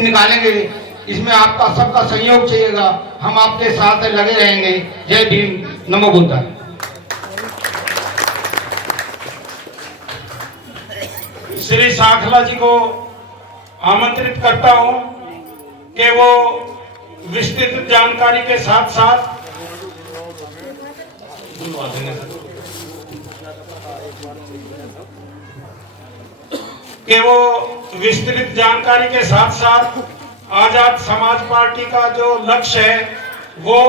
निकालेंगे। इसमें आपका सबका सहयोग चाहिएगा, हम आपके साथ लगे रहेंगे। जय भीम, नमो बुद्धाय। श्री सांखला जी को आमंत्रित करता हूं कि वो विस्तृत जानकारी के साथ साथ आजाद समाज पार्टी का जो लक्ष्य है वो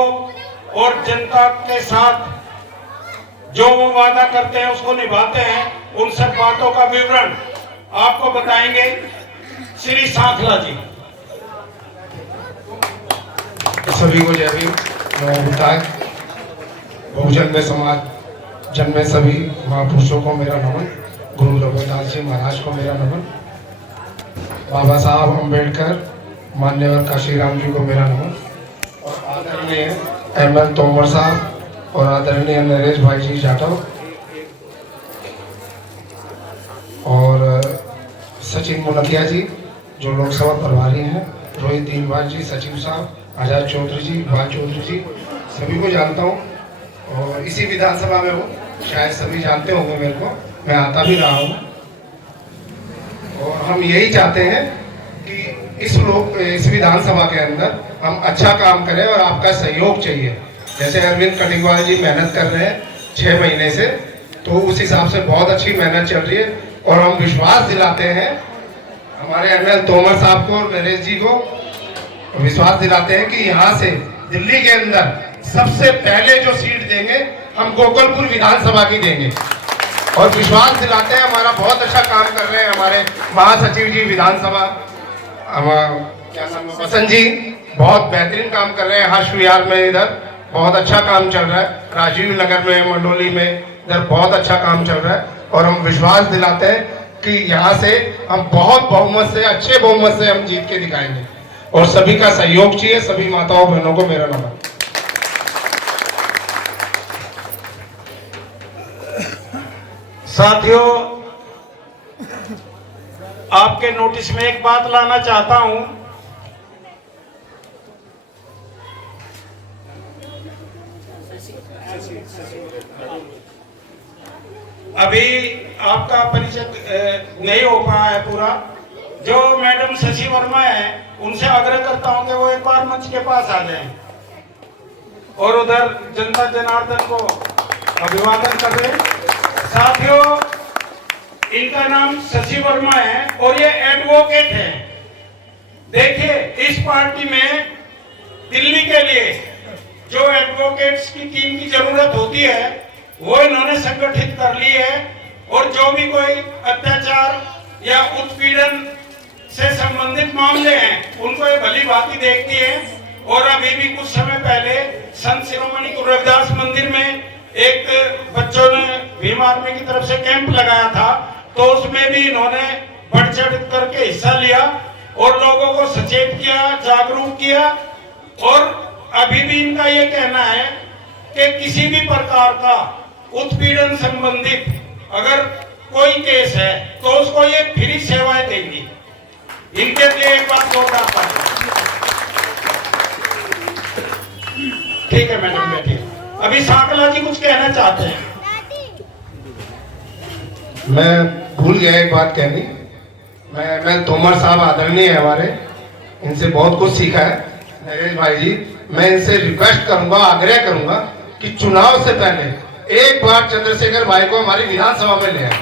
और जनता के साथ जो वो वादा करते हैं उसको निभाते हैं, उन सब बातों का विवरण आपको बताएंगे श्री सांखला जी। सभी को जय भीम, नमो बुद्धाय। बहुजन में समाज जन में सभी महापुरुषों को मेरा नमन, गुरु रघुदास जी महाराज को मेरा नमन, बाबा साहब अम्बेडकर, मान्यवर काशीराम जी को मेरा नमन, और आदरणीय एमएल तोमर साहब और आदरणीय नरेश भाई जी जाटव और सचिन मुनकिया जी जो लोकसभा प्रभारी हैं, रोहित दीनबाज जी, सचिव साहब, आजाद चौधरी जी, बाल चौधरी जी, सभी को जानता हूँ और इसी विधानसभा में हूँ, शायद सभी जानते होंगे मेरे को, मैं आता भी रहा हूँ। और हम यही चाहते हैं कि इस विधानसभा के अंदर हम अच्छा काम करें और आपका सहयोग चाहिए। जैसे अरविंद कटिंगवाल जी मेहनत कर रहे हैं 6 महीने से, तो उस हिसाब से बहुत अच्छी मेहनत चल रही है और हम विश्वास दिलाते हैं हमारे एमएल तोमर साहब को, नरेश जी को विश्वास दिलाते हैं कि यहाँ से दिल्ली के अंदर सबसे पहले जो सीट देंगे हम गोकुलपुर विधानसभा की देंगे। और विश्वास दिलाते हैं, हमारा बहुत अच्छा काम कर रहे हैं हमारे महासचिव जी विधानसभा, क्या नाम है, बसंत जी, बहुत बेहतरीन काम कर रहे हैं। हर्ष विहार में इधर बहुत अच्छा काम चल रहा है, राजीव नगर में, मंडोली में इधर बहुत अच्छा काम चल रहा है और हम विश्वास दिलाते हैं कि यहाँ से हम बहुत बहुमत से, अच्छे बहुमत से हम जीत के दिखाएंगे और सभी का सहयोग चाहिए। सभी माताओं बहनों को मेरा नमन। साथियों, आपके नोटिस में एक बात लाना चाहता हूं। अभी आपका परिचय नहीं हो पाया है पूरा। जो मैडम शशि वर्मा है उनसे आग्रह करता हूं कि वो एक बार मंच के पास आ जाएं और उधर जनता जनार्दन को अभिवादन कर रहे हैं। साथियों, इनका नाम शशि वर्मा है और ये एडवोकेट है। देखिए, इस पार्टी में दिल्ली के लिए जो एडवोकेट्स की टीम की जरूरत होती है वो इन्होंने संगठित कर ली है और जो भी कोई अत्याचार या उत्पीड़न से संबंधित मामले हैं उनको ये भली भांति देखती है। और अभी भी कुछ समय पहले संत शिरोमणि गुरु रविदास मंदिर में एक बच्चों ने भीम आर्मी की तरफ से कैंप लगाया था, तो उसमें भी इन्होंने बढ़ चढ़ करके हिस्सा लिया और लोगों को सचेत किया, जागरूक किया। और अभी भी इनका ये कहना है कि किसी भी प्रकार का उत्पीड़न संबंधित अगर कोई केस है तो उसको ये फ्री सेवाएं देंगी। इनके लिए एक बात जोरदार ताली। ठीक है मैडम, बैठिए। अभी सांखला जी कुछ कहना चाहते हैं। मैं भूल गया एक बात कहनी। मैं एमएल तोमर साहब आदरणीय है हमारे, इनसे बहुत कुछ सीखा है। नरेश भाई जी, मैं इनसे रिक्वेस्ट करूंगा, आग्रह करूंगा कि चुनाव से पहले एक बार चंद्रशेखर भाई को हमारी विधानसभा में ले आए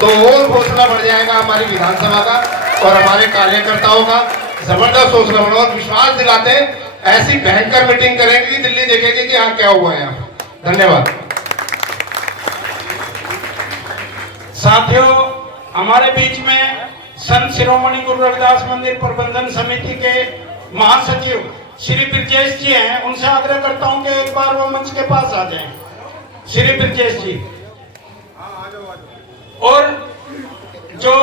तो और हौसला बढ़ जाएगा हमारी विधानसभा का और हमारे कार्यकर्ताओं का जबरदस्त हौसला बढ़ा। और विश्वास दिलाते हैं ऐसी भयंकर मीटिंग करेंगे कि दिल्ली देखेगी कि यहाँ क्या हुआ है यहाँ। धन्यवाद। साथियों, हमारे बीच में संत शिरोमणि गुरु रविदास मंदिर प्रबंधन समिति के महासचिव श्री ब्रजेश जी हैं। उनसे आग्रह करता हूं कि एक बार वो मंच के पास आ जाएं। श्री ब्रजेश जी। और जो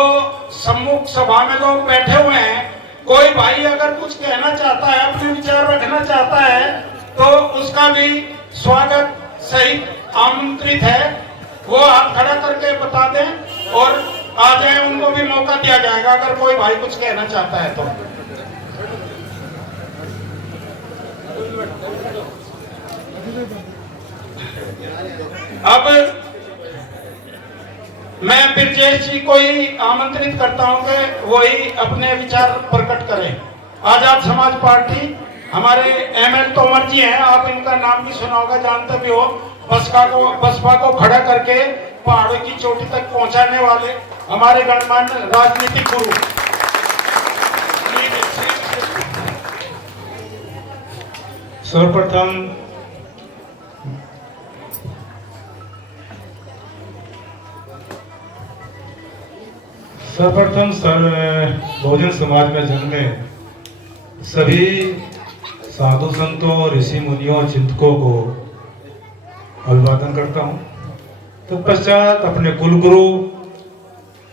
सम्मुख सभा में लोग बैठे हुए हैं, कोई भाई अगर कुछ कहना चाहता है, अपने विचार रखना चाहता है, तो उसका भी स्वागत सहित आमंत्रित है। वो हाथ खड़ा करके बता दें और आ जाए, उनको भी मौका दिया जाएगा अगर कोई भाई कुछ कहना चाहता है तो। ब्रजेश जी को ही आमंत्रित करता हूं कि वही अपने विचार प्रकट करें। आजाद समाज पार्टी, हमारे एमएल तोमर जी हैं, आप इनका नाम भी सुना होगा, जानते भी हो। बसपा को खड़ा करके पहाड़ों की चोटी तक पहुंचाने वाले हमारे गणमान्य राजनीतिक गुरु। सर्वप्रथम बहुजन समाज में जन्मे सभी साधु संतों, ऋषि मुनियों, चिंतकों को अभिवादन करता हूँ। तत्पश्चात अपने कुलगुरु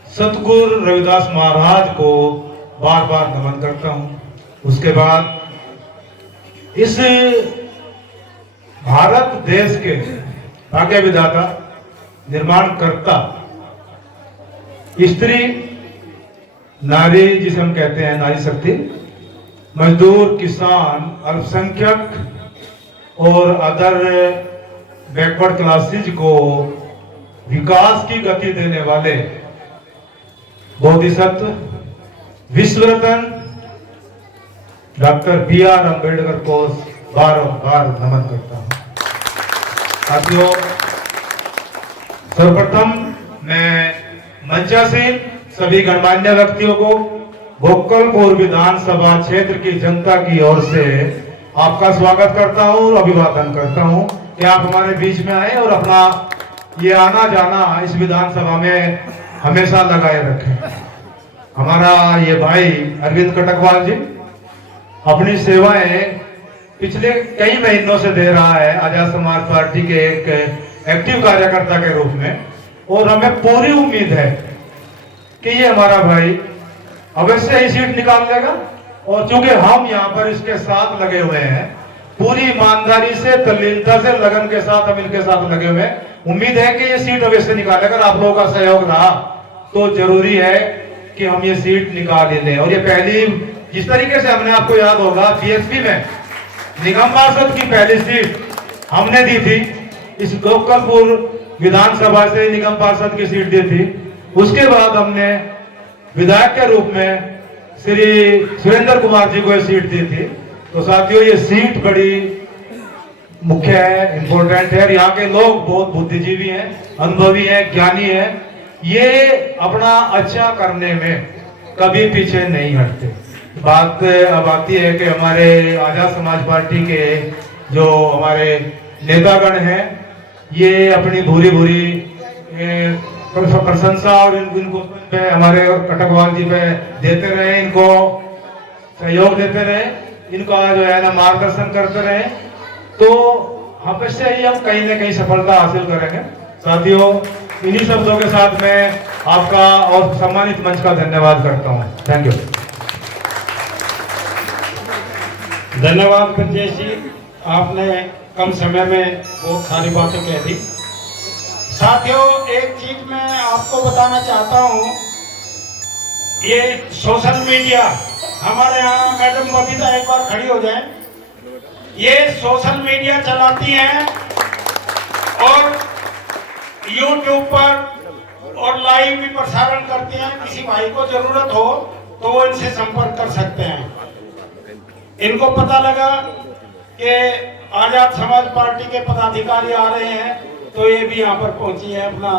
सतगुरु रविदास महाराज को बार बार नमन करता हूँ। उसके बाद इस भारत देश के भाग्य विधाता, निर्माणकर्ता, स्त्री, नारी जिसे हम कहते हैं नारी शक्ति, मजदूर, किसान, अल्पसंख्यक और अदर बैकवर्ड क्लासेज को विकास की गति देने वाले बोधिसत्व विश्व रत्न डॉक्टर बी.आर. अम्बेडकर को बार-बार नमन करता हूं। साथियों, सर्वप्रथम मैं मंचासीन सभी गणमान्य व्यक्तियों को गोकलपुर विधानसभा क्षेत्र की जनता की ओर से आपका स्वागत करता हूं और अभिवादन करता हूं कि आप हमारे बीच में आए और अपना ये आना जाना इस विधानसभा में हमेशा लगाए रखें। हमारा ये भाई अरविंद कटकवाल जी अपनी सेवाएं पिछले कई महीनों से दे रहा है आजाद समाज पार्टी के एक एक्टिव कार्यकर्ता के रूप में, और हमें पूरी उम्मीद है कि ये हमारा भाई अवश्य ही सीट निकाल लेगा। और चूंकि हम यहाँ पर इसके साथ लगे हुए हैं, पूरी ईमानदारी से, तल्लीनता से, लगन के साथ हम इनके साथ लगे हुए हैं, उम्मीद है कि ये सीट अवश्य निकालेगा। अगर आप लोगों का सहयोग रहा तो जरूरी है कि हम ये सीट निकाल ही लें। और ये पहली, जिस तरीके से हमने, आपको याद होगा, बीएसपी में निगम पार्षद की पहली सीट हमने दी थी, इस गोकलपुर विधानसभा से निगम पार्षद की सीट दी थी। उसके बाद हमने विधायक के रूप में श्री सुरेंद्र कुमार जी को ये सीट दी थी। तो साथियों, ये सीट बड़ी मुख्य है, इंपॉर्टेंट है। यहाँ के लोग बहुत बुद्धिजीवी हैं, अनुभवी हैं, ज्ञानी हैं। ये अपना अच्छा करने में कभी पीछे नहीं हटते। बात अब आती है कि हमारे आजाद समाज पार्टी के जो हमारे नेतागण हैं, ये अपनी भूरी भूरी प्रशंसा और इनको पे हमारे कटकवाल जी पे देते रहे, इनको सहयोग देते रहे, इनका जो है ना मार्गदर्शन करते रहे, तो अवश्य ही हम कहीं न कहीं सफलता हासिल करेंगे। साथियों, इन्हीं शब्दों के साथ मैं आपका और सम्मानित मंच का धन्यवाद करता हूँ। Thank you. धन्यवाद ब्रजेश जी, आपने कम समय में बहुत सारी बातें कह दी। साथियों, एक चीज मैं आपको बताना चाहता हूँ, ये सोशल मीडिया, हमारे यहाँ मैडम बबीता एक बार खड़ी हो जाए, ये सोशल मीडिया चलाती हैं और YouTube पर और लाइव भी प्रसारण करती हैं। किसी भाई को जरूरत हो तो वो इनसे संपर्क कर सकते हैं। इनको पता लगा कि आजाद समाज पार्टी के पदाधिकारी आ रहे हैं, तो ये भी यहाँ पर पहुंची है अपना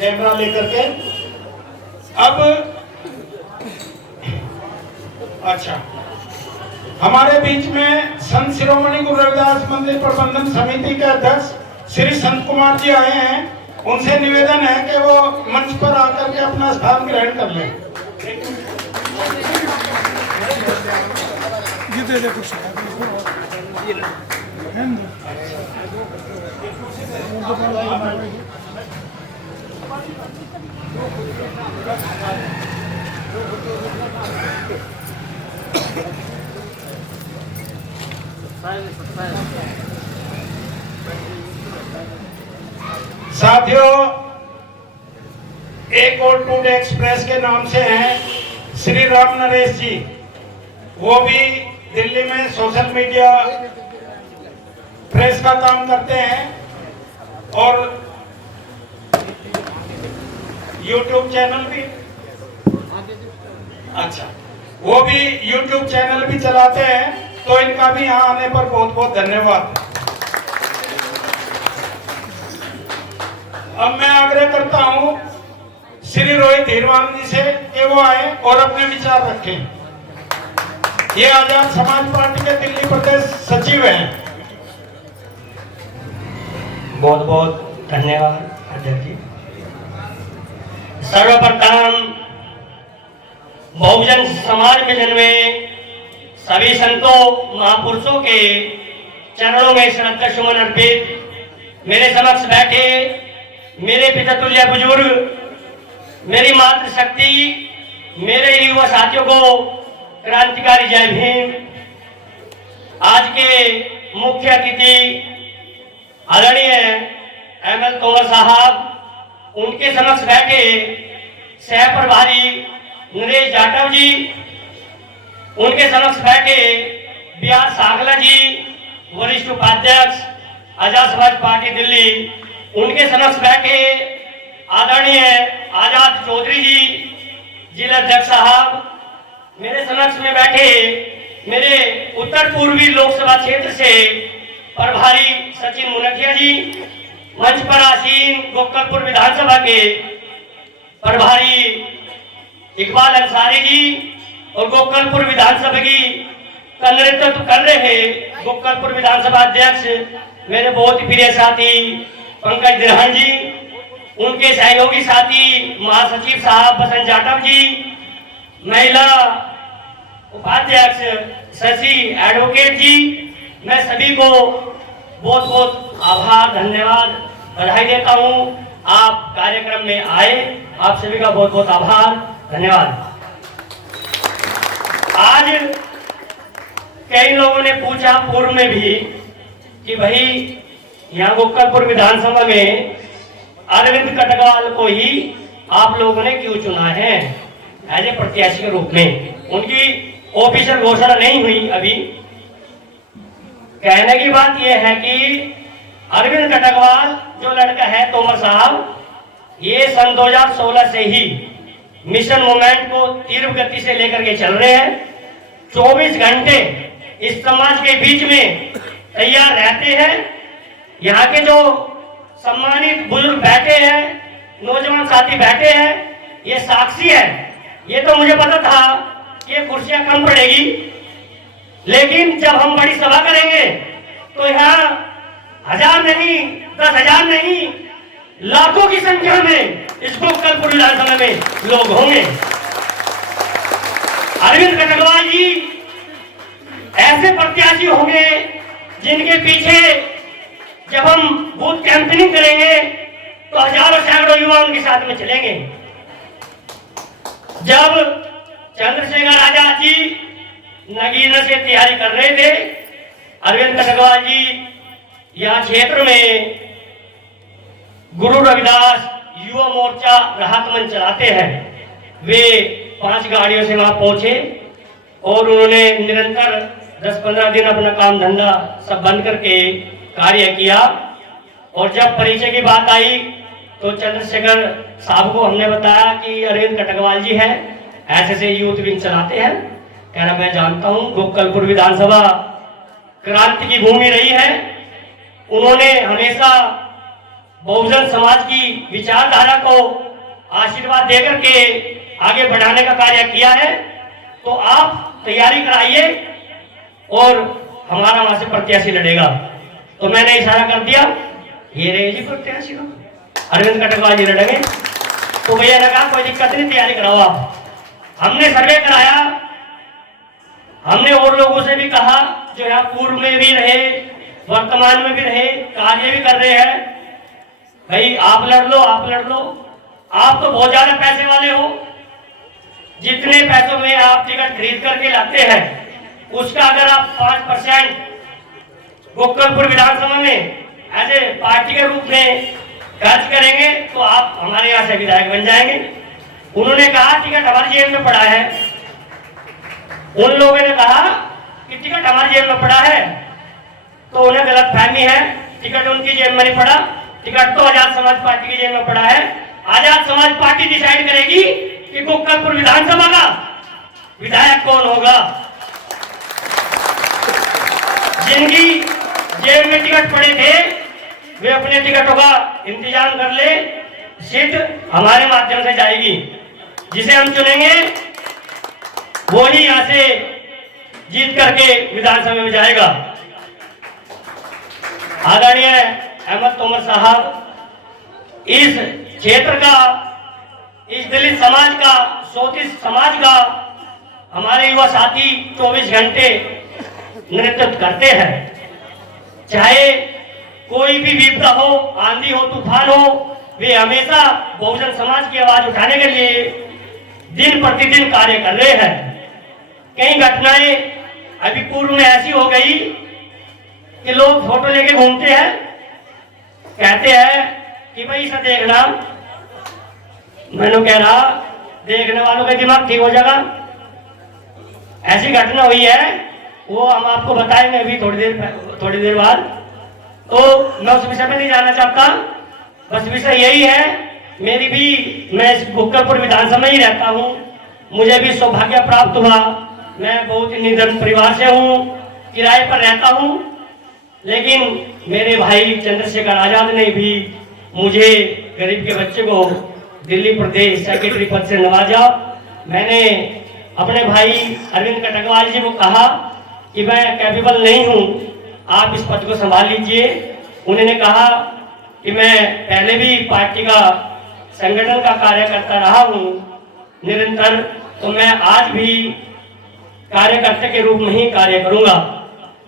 कैमरा लेकर के। अब अच्छा, हमारे बीच में संत शिरोमणि गुरु रविदास मंदिर प्रबंधन समिति के अध्यक्ष श्री संत कुमार जी आए हैं। उनसे निवेदन है कि वो मंच पर आकर के अपना स्थान ग्रहण कर लें। साथियों, एक और टुडे एक्सप्रेस के नाम से हैं श्री राम नरेश जी, वो भी दिल्ली में सोशल मीडिया प्रेस का काम करते हैं और यूट्यूब चैनल भी, अच्छा, वो भी यूट्यूब चैनल भी चलाते हैं, तो इनका भी यहाँ आने पर बहुत बहुत धन्यवाद। अब मैं आग्रह करता हूँ श्री रोहित हीरवान जी से कि वो आए और अपने विचार रखें। ये आजाद समाज पार्टी के दिल्ली प्रदेश सचिव हैं। बहुत बहुत धन्यवाद अध्यक्ष जी। सर्वप्रथम बहुजन समाज में जन्मे सभी संतों महापुरुषों के चरणों में श्रद्धा सुमन अर्पित। मेरे समक्ष बैठे मेरे पिता तुल्य बुजुर्ग, मेरी मातृशक्ति, मेरे युवा साथियों को क्रांतिकारी जय भीम। आज के मुख्य अतिथि आदरणीय एमएल तोमर साहब, उनके समक्ष बैठे सह प्रभारी नरेश जाटव जी, उनके समक्ष बैठे बिहार सागला जी, वरिष्ठ उपाध्यक्ष आजाद समाज पार्टी दिल्ली, उनके समक्ष बैठे आदरणीय आजाद चौधरी जी, जिला अध्यक्ष साहब, मेरे समक्ष में बैठे मेरे उत्तर पूर्वी लोकसभा क्षेत्र से प्रभारी सचिन मुनखिया जी, मंच पर आसीन गोकलपुर विधानसभा के प्रभारी इकबाल अंसारी जी और गोकलपुर विधानसभा की नेतृत्व कर रहे गोकलपुर विधानसभा अध्यक्ष मेरे बहुत ही प्रिय साथी पंकज दिरहन जी, उनके सहयोगी साथी महासचिव साहब बसंत जाटव जी, महिला उपाध्यक्ष शशि एडवोकेट जी, मैं सभी को बहुत बहुत आभार धन्यवाद बधाई देता हूँ। आप कार्यक्रम में आए, आप सभी का बहुत बहुत आभार धन्यवाद। आज कई लोगों ने पूछा पूर्व में भी कि भाई यहाँ गोकलपुर विधानसभा में अरविंद कटकवाल को ही आप लोगों ने क्यों चुना है एज ए प्रत्याशी के रूप में। उनकी ऑफिशियल घोषणा नहीं हुई अभी। कहने की बात यह है कि अरविंद कटकवाल जो लड़का है तोमर साहब, ये सन 2016 से ही मिशन मूवमेंट को तीव्र गति से लेकर के चल रहे हैं। 24 घंटे इस समाज के बीच में तैयार रहते हैं। यहाँ के जो सम्मानित बुजुर्ग बैठे हैं, नौजवान साथी बैठे हैं, ये साक्षी है। ये तो मुझे पता था कि ये कुर्सियां कम पड़ेगी, लेकिन जब हम बड़ी सभा करेंगे तो यहाँ 1000 नहीं, 10,000 नहीं, लाखों की संख्या में इस गोकलपुर विधानसभा में लोग होंगे। अरविंद कटकवाल जी ऐसे प्रत्याशी होंगे जिनके पीछे जब हम बूथ कैंपेनिंग करेंगे तो हजारों सैकड़ों युवा उनके साथ में चलेंगे। जब चंद्रशेखर आजाद जी नगीना से तैयारी कर रहे थे, अरविंद कटकवाल जी यहाँ क्षेत्र में गुरु रविदास युवा मोर्चा राहत मंच चलाते हैं। वे 5 गाड़ियों से वहां पहुंचे और उन्होंने निरंतर 10-15 दिन अपना काम धंधा सब बंद करके कार्य किया। और जब परिचय की बात आई तो चंद्रशेखर साहब को हमने बताया कि अरविंद कटकवाल जी है, ऐसे यूथ विंग चलाते हैं। कह रहा मैं जानता हूं, गोकलपुर विधानसभा क्रांति की भूमि रही है। उन्होंने हमेशा बहुजन समाज की विचारधारा को आशीर्वाद देकर के आगे बढ़ाने का कार्य किया है। तो आप तैयारी कराइए और हमारा वहां से प्रत्याशी लड़ेगा। तो मैंने इशारा कर दिया, ये रहे जी प्रत्याशी तो अरविंद कटकवाल जी लड़ेंगे। तो भैया ने कहा कोई दिक्कत नहीं, तैयारी कराओ आप। हमने सर्वे कराया, हमने और लोगों से भी कहा जो यहाँ पूर्व में भी रहे, वर्तमान में भी रहे, कार्य भी कर रहे हैं, भाई आप लड़ लो, आप लड़ लो। आप तो बहुत ज्यादा पैसे वाले हो, जितने पैसों में आप टिकट खरीद करके लाते हैं उसका अगर आप 5% गोकलपुर विधानसभा में एज ए पार्टी के रूप में खर्च करेंगे तो आप हमारे यहाँ से विधायक बन जाएंगे। उन्होंने कहा टिकट हमारी जेब में पड़ा है। उन लोगों ने कहा कि टिकट हमारी जेब में पड़ा है, तो उन्हें गलत फहमी है। टिकट उनकी जेब में नहीं पड़ा, टिकट तो आजाद समाज पार्टी की जेब में पड़ा है। आजाद समाज पार्टी डिसाइड करेगी कि गोकलपुर विधानसभा का विधायक कौन होगा। जिनकी जेब में टिकट पड़े थे वे अपने टिकटों का इंतजाम कर ले। सीट हमारे माध्यम से जाएगी, जिसे हम चुनेंगे वो ही यहां से जीत करके विधानसभा में जाएगा। आदरणीय अहमद तोमर साहब इस क्षेत्र का, इस दलित समाज का, शोषित समाज का हमारे युवा साथी 24 घंटे नेतृत्व करते हैं। चाहे कोई भी विपदा हो, आंधी हो, तूफान हो, वे हमेशा बहुजन समाज की आवाज उठाने के लिए दिन प्रतिदिन कार्य कर रहे हैं। कई घटनाएं अभी पूर्व में ऐसी हो गई कि लोग फोटो लेके घूमते हैं, कहते हैं कि भाई इसे देखना। मैंने कह रहा देखने वालों का दिमाग ठीक हो जाएगा। ऐसी घटना हुई है, वो हम आपको बताएंगे अभी थोड़ी देर बाद। तो मैं उस विषय में नहीं जाना चाहता, बस विषय यही है। मैं इस गोकलपुर विधानसभा में ही रहता हूँ, मुझे भी सौभाग्य प्राप्त हुआ। मैं बहुत ही निर्धन परिवार से हूँ, किराए पर रहता हूँ, लेकिन मेरे भाई चंद्रशेखर आजाद ने भी मुझे गरीब के बच्चे को दिल्ली प्रदेश सेक्रेटरी पद से नवाजा। मैंने अपने भाई अरविंद कटकवाल जी को कहा कि मैं कैपेबल नहीं हूँ, आप इस पद को संभाल लीजिए। उन्होंने कहा कि मैं पहले भी पार्टी का संगठन का कार्य करता रहा हूँ निरंतर, तो मैं आज भी कार्यकर्ता के रूप में ही कार्य करूंगा।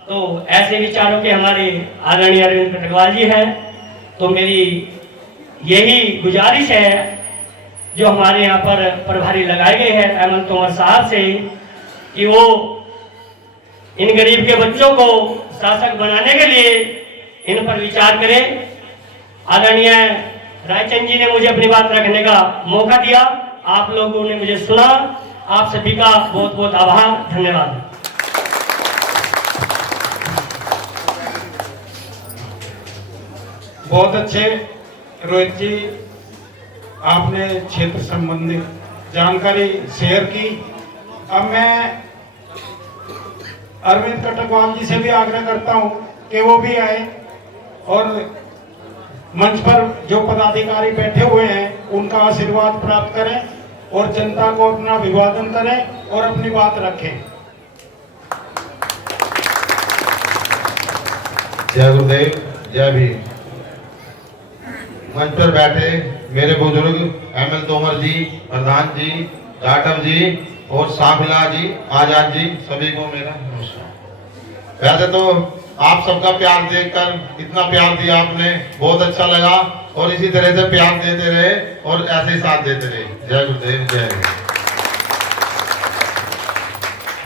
तो ऐसे विचारों के हमारे आदरणीय अरविंद कटकवाल जी हैं। तो मेरी यही गुजारिश है जो हमारे यहाँ पर प्रभारी लगाए गए हैं अहमद तोमर साहब से, कि वो इन गरीब के बच्चों को शासक बनाने के लिए इन पर विचार करें। आदरणीय रायचंद जी ने मुझे अपनी बात रखने का मौका दिया, आप लोगों ने मुझे सुना। आप सभी का बहुत बहुत आभार, धन्यवाद। बहुत अच्छे रोहित जी, आपने क्षेत्र संबंधित जानकारी शेयर की। अब मैं अरविंद कटकवाल जी से भी आग्रह करता हूं कि वो भी आए और मंच पर जो पदाधिकारी बैठे हुए हैं उनका आशीर्वाद प्राप्त करें और जनता को अपना अभिवादन करें और अपनी बात रखें। जय गुरुदेव, जय भीम। मंच पर बैठे मेरे बुजुर्ग एमएल तोमर जी, प्रधान जी, जाटव जी और सांखला जी, आजाद जी, सभी को मेरा नमस्कार। वैसे तो आप सबका प्यार देखकर, इतना प्यार दिया आपने, बहुत अच्छा लगा और इसी तरह से प्यार देते रहे और ऐसे ही साथ देते रहे। जय गुरुदेव, जय भीम।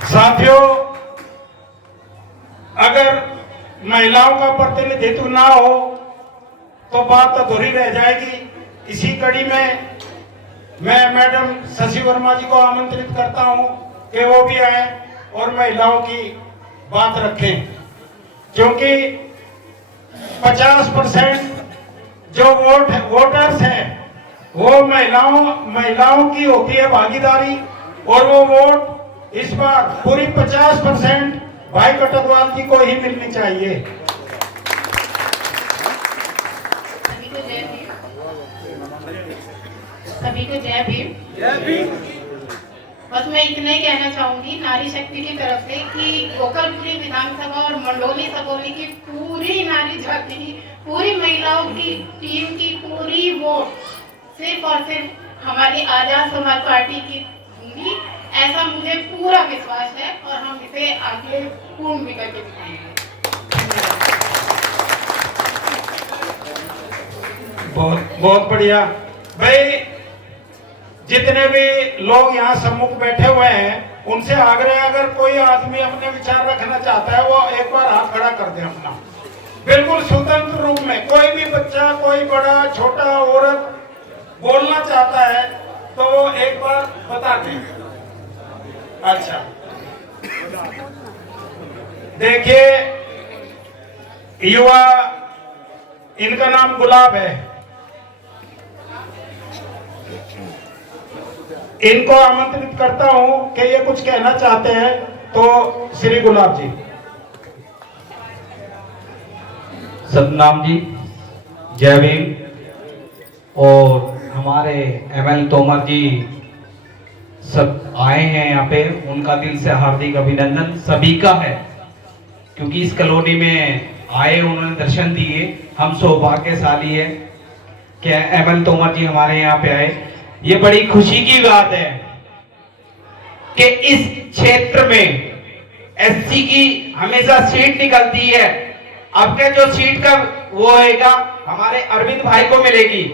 साथियों, अगर महिलाओं का प्रतिनिधित्व ना हो तो बात अधूरी रह जाएगी। इसी कड़ी में मैं मैडम शशि वर्मा जी को आमंत्रित करता हूं कि वो भी आए और महिलाओं की बात रखें, क्योंकि 50% जो वोटर्स हैं वो महिलाओं की होती है भागीदारी, और वो वोट इस बार पूरी 50% भाई कटकवाल जी को ही मिलनी चाहिए। सभी को जय भीम। जय भीम। बस मैं इतना ही कहना चाहूंगी नारी शक्ति की तरफ से कि गोकलपुरी विधानसभा और मंडोली सबोली की पूरी नारी जाति, पूरी महिलाओं की टीम की पूरी वोट सिर्फ और सिर्फ हमारी आजाद समाज पार्टी की होंगी, ऐसा मुझे पूरा विश्वास है और हम इसे आगे पूर्ण भी करके दिखाएंगे। बहुत बढ़िया भाई। जितने भी लोग यहाँ सम्मुख बैठे हुए हैं उनसे आग्रह, अगर कोई आदमी अपने विचार रखना चाहता है वो एक बार हाथ खड़ा कर दे अपना, बिल्कुल स्वतंत्र रूप में। कोई भी बच्चा, कोई बड़ा, छोटा, औरत बोलना चाहता है तो वो एक बार बता दे। अच्छा, देखिए युवा, इनका नाम गुलाब है। इनको आमंत्रित करता हूं कि ये कुछ कहना चाहते हैं। तो श्री गुलाब जी। सतनाम जी, जय भीम। और हमारे एमएल तोमर जी सब आए हैं यहाँ पे, उनका दिल से हार्दिक अभिनंदन सभी का है, क्योंकि इस कॉलोनी में आए, उन्होंने दर्शन दिए। हम सौभाग्यशाली है कि एमएल तोमर जी हमारे यहाँ पे आए। ये बड़ी खुशी की बात है कि इस क्षेत्र में एससी की हमेशा सीट निकलती है। अब के जो सीट का वो होएगा हमारे अरविंद भाई को मिलेगी।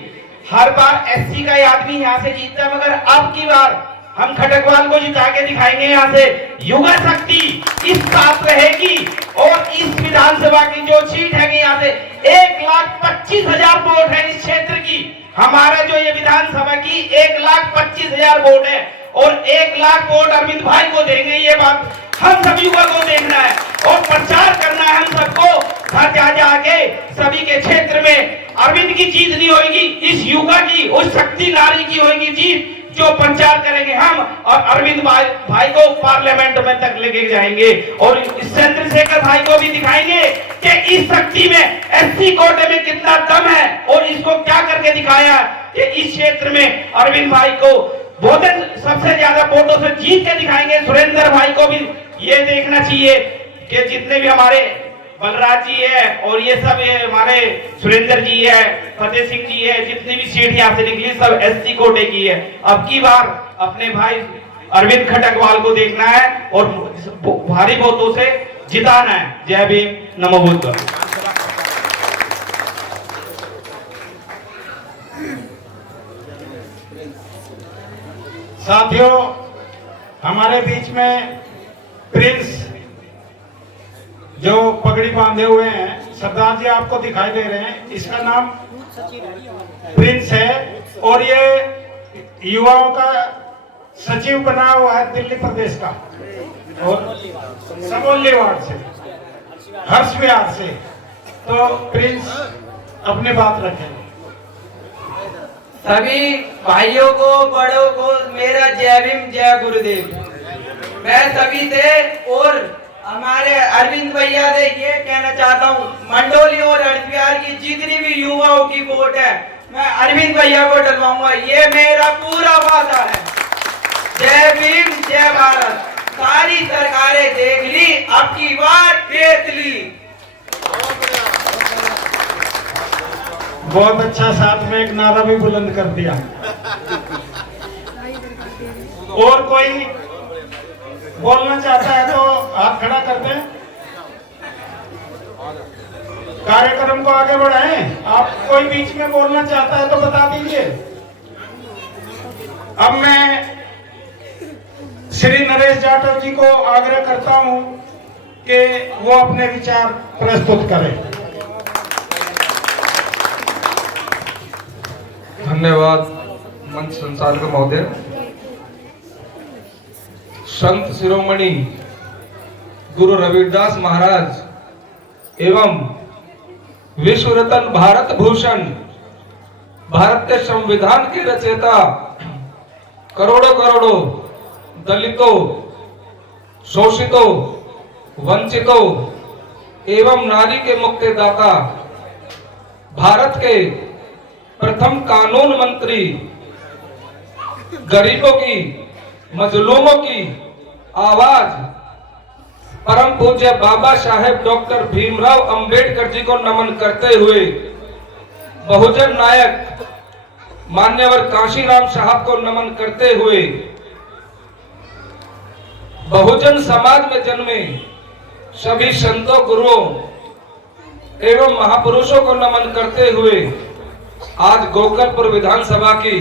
हर बार एससी का आदमी यहाँ से जीतता है, मगर अब की बार हम खटकवाल को जिता के दिखाएंगे। यहाँ से युवा शक्ति इस साथ रहेगी और इस विधानसभा की जो सीट है यहाँ से 1,25,000 वोट है इस क्षेत्र की। हमारा जो ये विधानसभा की 1,25,000 वोट है और 1 लाख वोट अरविंद भाई को देंगे। ये बात हम सभी युवा को देखना है और प्रचार करना है हम सबको। घर जा जाके सभी के क्षेत्र में अरविंद की जीत नहीं होगी, इस युवा की, उस शक्ति नारी की होगी जीत, जो प्रचार करेंगे हम और अरविंद भाई को पार्लियामेंट में तक लेके जाएंगे। और इस चंद्रशेखर भाई को भी दिखाएंगे कि इस शक्ति में एससी कोटे में कितना दम है और इसको क्या करके दिखाया कि इस क्षेत्र में अरविंद भाई को बहुत सबसे ज्यादा वोटों से जीत के दिखाएंगे। सुरेंद्र भाई को भी ये देखना चाहिए कि जितने भी हमारे बलराज जी है और ये सब हमारे सुरेंद्र जी है, फतेह सिंह जी है, जितनी भी सीट यहाँ से निकली सब एससी कोटे की है। अब की बार अपने भाई अरविंद खटकवाल को देखना है और भारी वोटों से जिताना है। जय भीम, नमो बुद्ध। साथियों, हमारे बीच में प्रिंस जो पगड़ी बांधे हुए हैं, सरदार जी आपको दिखाई दे रहे हैं, इसका नाम प्रिंस है और ये युवाओं का सचिव बना हुआ है दिल्ली प्रदेश का और समोली वार्ड से, हर्ष विहार से। तो प्रिंस अपनी बात रखें। सभी भाइयों को, बड़ों को मेरा जय भीम, जय गुरुदेव। मैं सभी से और हमारे अरविंद भैया से ये कहना चाहता हूँ, मंडोली और हरिद्वार की जितनी भी युवाओं की वोट है मैं अरविंद भैया को डलवाऊंगा, ये मेरा पूरा वादा है। जय भीम, जय भारत। सारी सरकारें देख ली, अब की बार देख ली। बहुत अच्छा, साथ में एक नारा भी बुलंद कर दिया। और कोई बोलना चाहता है तो हाथ खड़ा कर दें, कार्यक्रम को आगे बढ़ाएं। आप कोई बीच में बोलना चाहता है तो बता दीजिए। अब मैं श्री नरेश जाटव जी को आग्रह करता हूं कि वो अपने विचार प्रस्तुत करें। धन्यवाद मंच संचालक महोदय। संत शिरोमणि गुरु रविदास महाराज एवं विश्व रत्न भारत भूषण, भारत के संविधान के रचयिता, करोड़ों करोड़ों दलितों, शोषितों, वंचितों एवं नारी के मुक्तिदाता, भारत के प्रथम कानून मंत्री, गरीबों की, मजलूमों की आवाज परम पूज्य बाबा साहेब डॉक्टर भीमराव अंबेडकर जी को नमन करते हुए, बहुजन नायक मान्यवर काशीराम साहब को नमन करते हुए, बहुजन समाज में जन्मे सभी संतों, गुरुओं एवं महापुरुषों को नमन करते हुए आज गोकलपुर विधानसभा की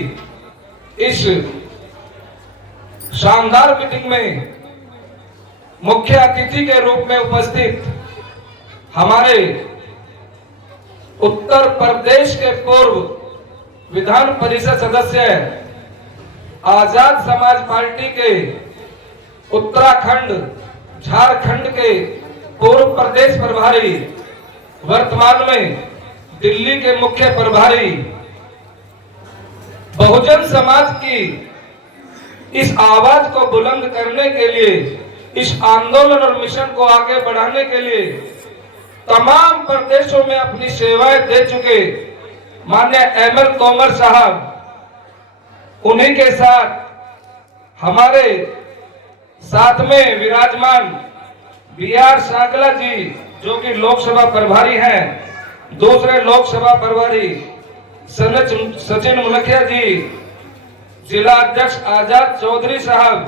इस शानदार मीटिंग में मुख्य अतिथि के रूप में उपस्थित हमारे उत्तर प्रदेश के पूर्व विधान परिषद सदस्य, आजाद समाज पार्टी के उत्तराखंड, झारखंड के पूर्व प्रदेश प्रभारी, वर्तमान में दिल्ली के मुख्य प्रभारी, बहुजन समाज की इस आवाज को बुलंद करने के लिए, इस आंदोलन और मिशन को आगे बढ़ाने के लिए तमाम प्रदेशों में अपनी सेवाएं दे चुके माननीय एमएल तोमर साहब, उन्हीं के साथ हमारे साथ में विराजमान बीआर सांगला जी जो कि लोकसभा प्रभारी हैं, दूसरे लोकसभा प्रभारी सचिन मुनखिया जी, जिला अध्यक्ष आजाद चौधरी साहब,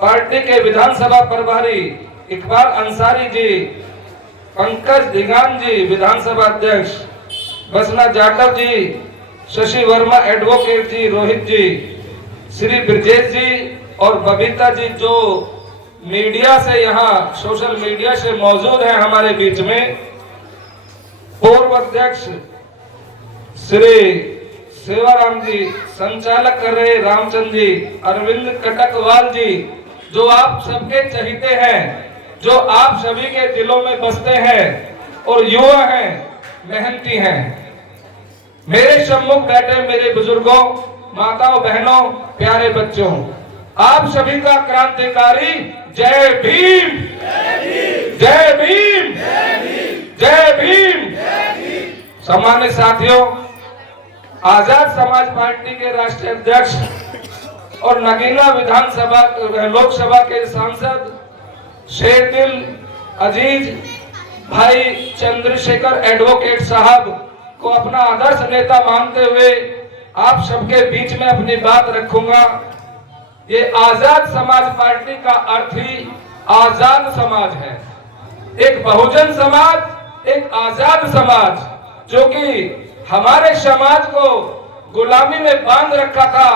पार्टी के विधानसभा प्रभारी इकबाल अंसारी जी, पंकज दिगान जी विधानसभा अध्यक्ष, बसना जाटव जी, शशि वर्मा एडवोकेट जी, रोहित जी, श्री ब्रजेश जी और बबीता जी जो मीडिया से यहाँ सोशल मीडिया से मौजूद हैं हमारे बीच में, पूर्व अध्यक्ष श्री सेवाराम जी, संचालक कर रहे रामचंद्र जी, अरविंद कटकवाल जी जो आप सबके चहीते हैं, जो आप सभी के दिलों में बसते हैं और युवा हैं, मेहनती हैं। मेरे सम्मुख बैठे मेरे बुजुर्गों, माताओं, बहनों, प्यारे बच्चों, आप सभी का क्रांतिकारी जय भीम, जय भीम, जय भीम। सम्मानित साथियों, आजाद समाज पार्टी के राष्ट्रीय अध्यक्ष और नगीना विधानसभा लोकसभा के सांसद शेरदिल अजीज भाई चंद्रशेखर एडवोकेट साहब को अपना आदर्श नेता मानते हुए आप सबके बीच में अपनी बात रखूंगा। ये आजाद समाज पार्टी का अर्थ ही आजाद समाज है, एक बहुजन समाज, एक आजाद समाज, जो कि हमारे समाज को गुलामी में बांध रखा था,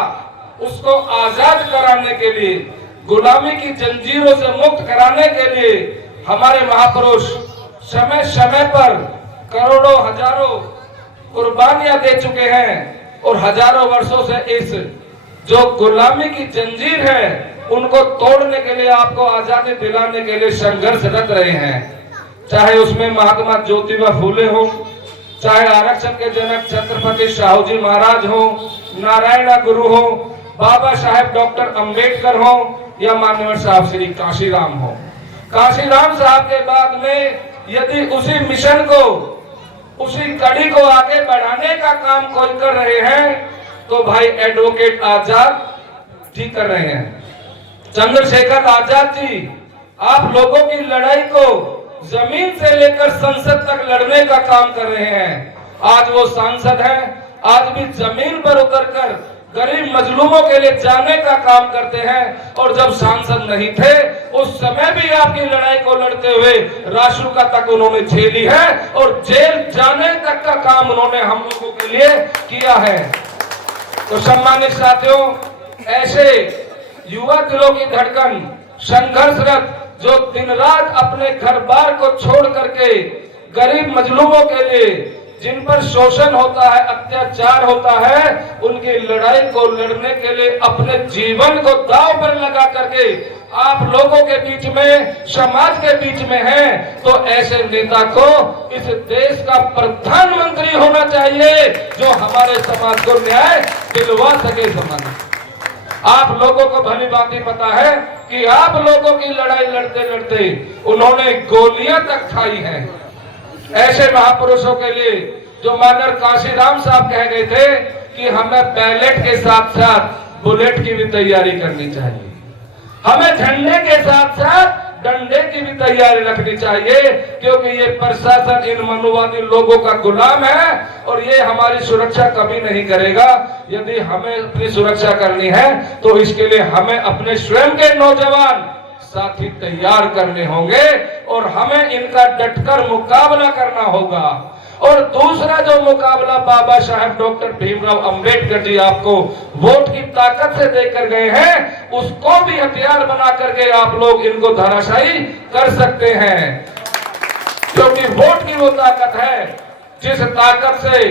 उसको आजाद कराने के लिए, गुलामी की जंजीरों से मुक्त कराने के लिए हमारे महापुरुष समय समय पर करोड़ों हजारों कुर्बानियां दे चुके हैं और हजारों वर्षों से इस जो गुलामी की जंजीर है उनको तोड़ने के लिए, आपको आजादी दिलाने के लिए संघर्षरत रहे हैं। चाहे उसमें महात्मा ज्योतिबा फूले हो, चाहे आरक्षण के जनक छत्रपति शाहू जी महाराज हो, नारायण गुरु हो, बाबा साहेब डॉक्टर अंबेडकर हो या मान्यवर साहब श्री काशीराम हो। काशीराम साहब के बाद में यदि उसी मिशन को, उसी कड़ी को आगे बढ़ाने का काम कोई कर रहे हैं तो भाई एडवोकेट आजाद जी कर रहे हैं। चंद्रशेखर आजाद जी आप लोगों की लड़ाई को जमीन से लेकर संसद तक लड़ने का काम कर रहे हैं। आज वो सांसद हैं, आज भी जमीन पर उतरकर गरीब मजलूमों के लिए जाने का काम करते हैं। और जब सांसद नहीं थे उस समय भी आपकी लड़ाई को लड़ते हुए रासुका तक उन्होंने झेली है और जेल जाने तक का काम उन्होंने हम लोगों के लिए किया है। तो सम्मानित साथियों, ऐसे युवा दिलों की धड़कन, संघर्षरत, जो दिन रात अपने घर बार को छोड़ करके गरीब मजलूमों के लिए, जिन पर शोषण होता है, अत्याचार होता है, उनकी लड़ाई को लड़ने के लिए अपने जीवन को दांव पर लगा करके आप लोगों के बीच में, समाज के बीच में है, तो ऐसे नेता को इस देश का प्रधानमंत्री होना चाहिए जो हमारे समाज को न्याय दिलवा सके। समाज आप लोगों को भली बात ही पता है कि आप लोगों की लड़ाई लड़ते लड़ते उन्होंने गोलियां तक खाई हैं। ऐसे महापुरुषों के लिए जो माननीय काशीराम साहब कह गए थे कि हमें बैलेट के साथ साथ बुलेट की भी तैयारी करनी चाहिए, हमें झंडे के साथ साथ डंडे की भी तैयारी रखनी चाहिए, क्योंकि ये प्रशासन इन मनुवादी लोगों का गुलाम है और ये हमारी सुरक्षा कभी नहीं करेगा। यदि हमें अपनी सुरक्षा करनी है तो इसके लिए हमें अपने स्वयं के नौजवान साथी तैयार करने होंगे और हमें इनका डटकर मुकाबला करना होगा। और दूसरा जो मुकाबला बाबा साहेब डॉक्टर भीमराव अंबेडकर जी आपको वोट की ताकत से देकर गए हैं, उसको भी हथियार बना करके आप लोग इनको धराशायी कर सकते हैं, क्योंकि वोट की वो ताकत है जिस ताकत से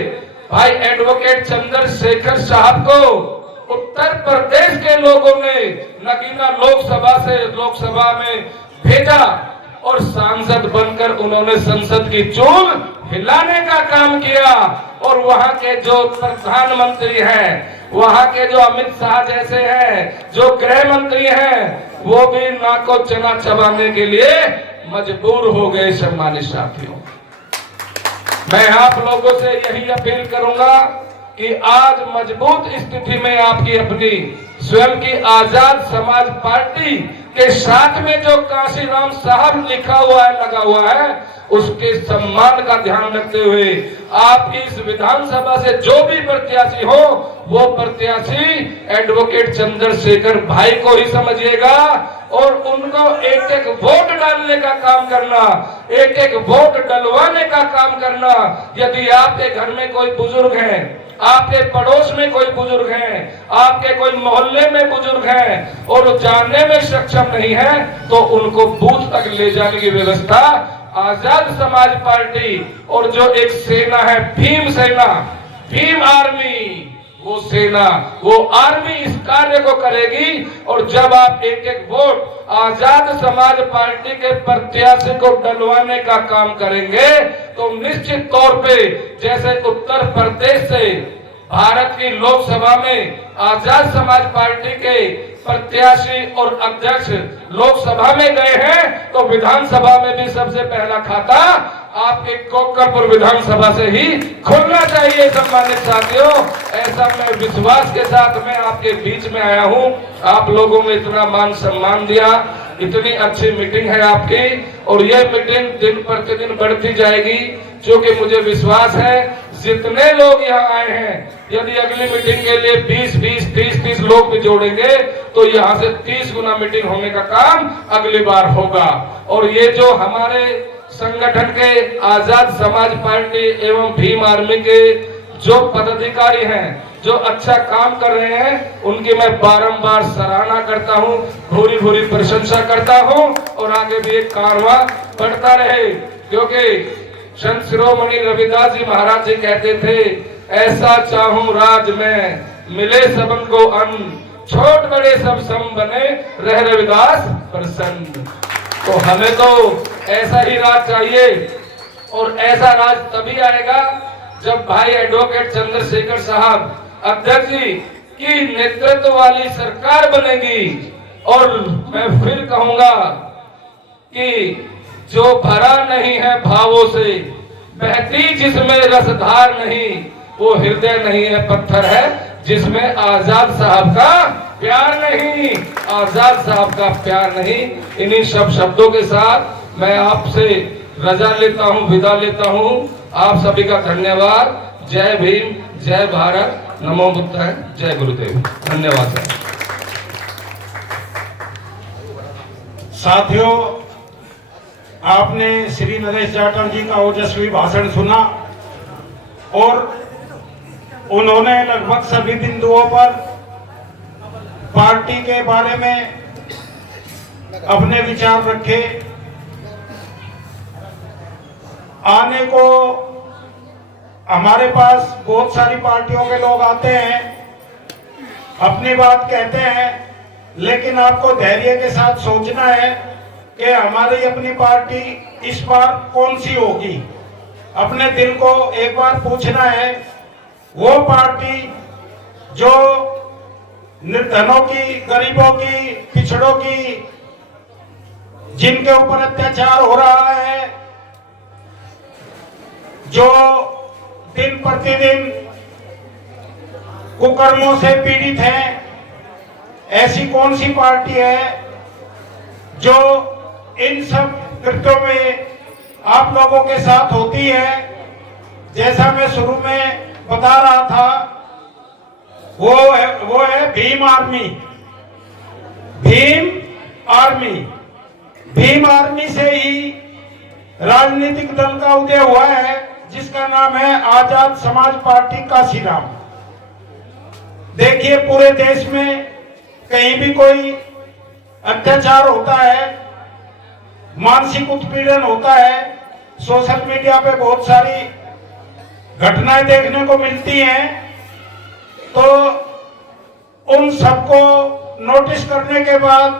भाई एडवोकेट चंद्रशेखर साहब को उत्तर प्रदेश के लोगों ने नगीना लोकसभा से लोकसभा में भेजा और सांसद बनकर उन्होंने संसद की चूल हिलाने का काम किया। और वहां के जो प्रधानमंत्री हैं, वहां के जो अमित शाह जैसे हैं, जो गृह मंत्री हैं, वो भी नाक को चना चबाने के लिए मजबूर हो गए। सम्मानित साथियों, मैं आप लोगों से यही अपील करूंगा कि आज मजबूत स्थिति में आपकी अपनी स्वयं की आजाद समाज पार्टी के साथ में जो काशीराम साहब लिखा हुआ है, लगा हुआ है, उसके सम्मान का ध्यान रखते हुए आप इस विधानसभा से जो भी प्रत्याशी हो, वो प्रत्याशी एडवोकेट चंद्रशेखर भाई को ही समझिएगा और उनको एक एक वोट डालने का काम करना, एक एक वोट डलवाने का काम करना। यदि आपके घर में कोई बुजुर्ग है, आपके पड़ोस में कोई बुजुर्ग हैं, आपके कोई मोहल्ले में बुजुर्ग हैं और जानने में सक्षम नहीं है, तो उनको बूथ तक ले जाने की व्यवस्था आजाद समाज पार्टी और जो एक सेना है भीम सेना, भीम आर्मी, वो सेना, वो आर्मी इस कार्य को करेगी। और जब आप एक एक वोट आजाद समाज पार्टी के प्रत्याशी को डलवाने का काम करेंगे, तो निश्चित तौर पे जैसे उत्तर प्रदेश से भारत की लोकसभा में आजाद समाज पार्टी के प्रत्याशी और अध्यक्ष लोकसभा में गए हैं, तो विधानसभा में भी सबसे पहला खाता आपके कोकरपुर विधानसभा से ही खुलना चाहिए। सम्मानित साथियों, ऐसा मैं विश्वास के साथ मैं आपके बीच में आया हूं। आप लोगों ने इतना मान सम्मान दिया, इतनी अच्छी मीटिंग है आपकी और ये मीटिंग दिन प्रतिदिन बढ़ती जाएगी, क्योंकि मुझे विश्वास है जितने लोग यहाँ आए हैं, यदि अगली मीटिंग के लिए 20-20, 30-30 लोग भी जोड़ेंगे, तो यहाँ से 30 गुना मीटिंग होने का काम अगली बार होगा। और ये जो हमारे संगठन के आजाद समाज पार्टी एवं भीम आर्मी के जो पदाधिकारी हैं, जो अच्छा काम कर रहे हैं, उनकी मैं बारंबार सराहना करता हूं, भूरी भूरी प्रशंसा करता हूं और आगे भी एक कारवां बढ़ता रहे। क्योंकि संत शिरोमणि रविदास जी महाराज जी कहते थे, ऐसा चाहूं राज में मिले सबन को अन्न, छोट बड़े सब सम बने रह रविदास प्रसन्न। तो हमें तो ऐसा ही राज चाहिए और ऐसा राज तभी आएगा जब भाई एडवोकेट चंद्रशेखर साहब अध्यक्ष जी की नेतृत्व वाली सरकार बनेगी। और मैं फिर कहूंगा कि जो भरा नहीं है भावों से, बहती जिसमें रसधार नहीं, वो हृदय नहीं है पत्थर है जिसमें आजाद साहब का प्यार नहीं, आजाद साहब का प्यार नहीं। इन्हीं सब शब्दों के साथ मैं आपसे रजा लेता हूं, विदा लेता हूं। आप सभी का धन्यवाद। जय भीम, जय भारत, नमो बुद्धाय, जय गुरुदेव। धन्यवाद सर। साथियों, आपने श्री नरेश जाटव जी का ओजस्वी भाषण सुना और उन्होंने लगभग सभी बिंदुओं पर पार्टी के बारे में अपने विचार रखे। आने को हमारे पास बहुत सारी पार्टियों के लोग आते हैं, अपनी बात कहते हैं, लेकिन आपको धैर्य के साथ सोचना है कि हमारी अपनी पार्टी इस बार कौन सी होगी। अपने दिल को एक बार पूछना है, वो पार्टी जो निर्धनों की, गरीबों की, पिछड़ों की, जिनके ऊपर अत्याचार हो रहा है, जो दिन प्रतिदिन कुकर्मों से पीड़ित हैं, ऐसी कौन सी पार्टी है जो इन सब कृत्यों में आप लोगों के साथ होती है। जैसा मैं शुरू में बता रहा था, वो है Bhim army. Bhim army, Bhim army से ही राजनीतिक दल का उदय हुआ है, जिसका नाम है आजाद समाज पार्टी काशीराम। देखिए, पूरे देश में कहीं भी कोई अत्याचार होता है, मानसिक उत्पीड़न होता है, सोशल मीडिया पे बहुत सारी घटनाएं देखने को मिलती हैं, तो उन सबको नोटिस करने के बाद